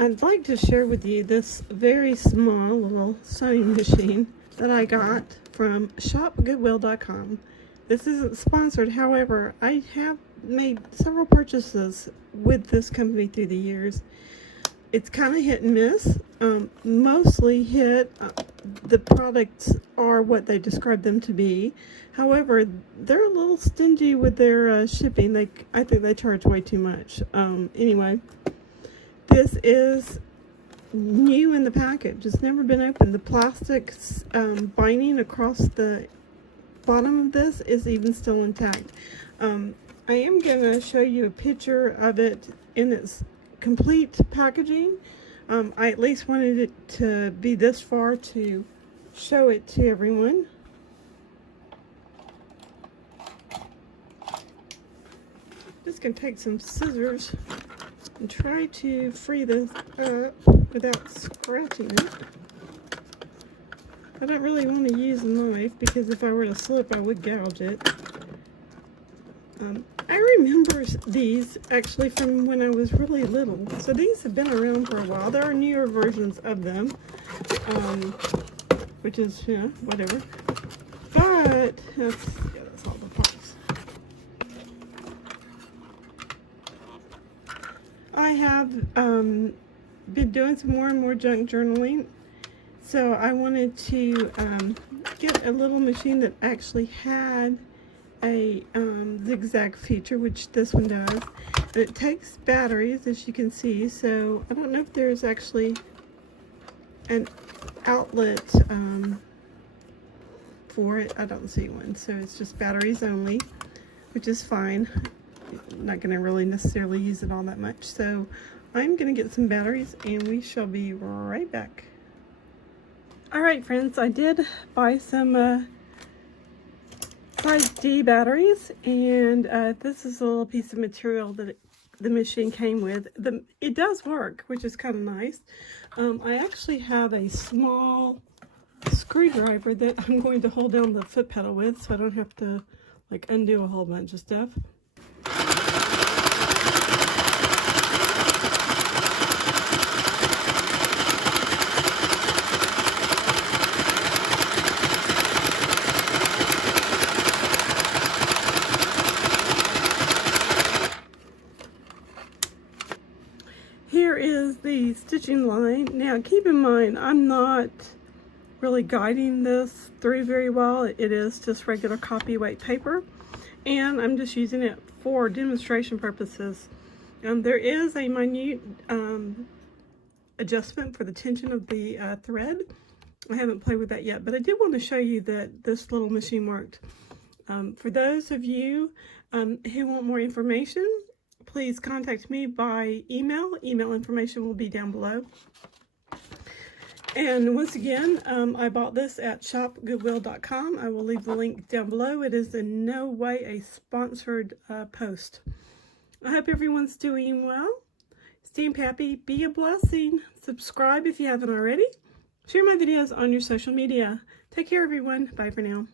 I'd like to share with you this very small little sewing machine that I got from shopgoodwill.com. This isn't sponsored, however, I have made several purchases with this company through the years. It's kind of hit and miss. Mostly hit. The products are what they describe them to be. However, they're a little stingy with their shipping. I think they charge way too much. Anyway, this is new in the package. It's never been opened. The plastic binding across the bottom of this is even still intact. I am going to show you a picture of it in its complete packaging. I at least wanted it to be this far to show it to everyone. Just going to take some scissors and try to free this up without scratching it. I don't really want to use a knife because if I were to slip I would gouge it. I remember these actually from when I was really little. So these have been around for a while. There are newer versions of them, which is, you know, whatever. But that's all the parts. I have been doing some more and more junk journaling. So I wanted to get a little machine that actually had a zigzag feature, which this one does. And it takes batteries, as you can see. So I don't know if there's actually an outlet for it. I don't see one. So it's just batteries only, which is fine. I'm not going to really necessarily use it all that much. So I'm going to get some batteries and we shall be right back. Alright friends, I did buy some size D batteries, and this is a little piece of material that the machine came with. It does work, which is kind of nice. I actually have a small screwdriver that I'm going to hold down the foot pedal with, so I don't have to like undo a whole bunch of stuff. Here is the stitching line. Now keep in mind, I'm not really guiding this through very well. It is just regular copy weight paper, and I'm just using it for demonstration purposes. There is a minute adjustment for the tension of the thread. I haven't played with that yet, but I did want to show you that this little machine worked. For those of you who want more information, please contact me by email. Email information will be down below. And once again, I bought this at shopgoodwill.com. I will leave the link down below. It is in no way a sponsored post. I hope everyone's doing well. Stay happy. Be a blessing. Subscribe if you haven't already. Share my videos on your social media. Take care, everyone. Bye for now.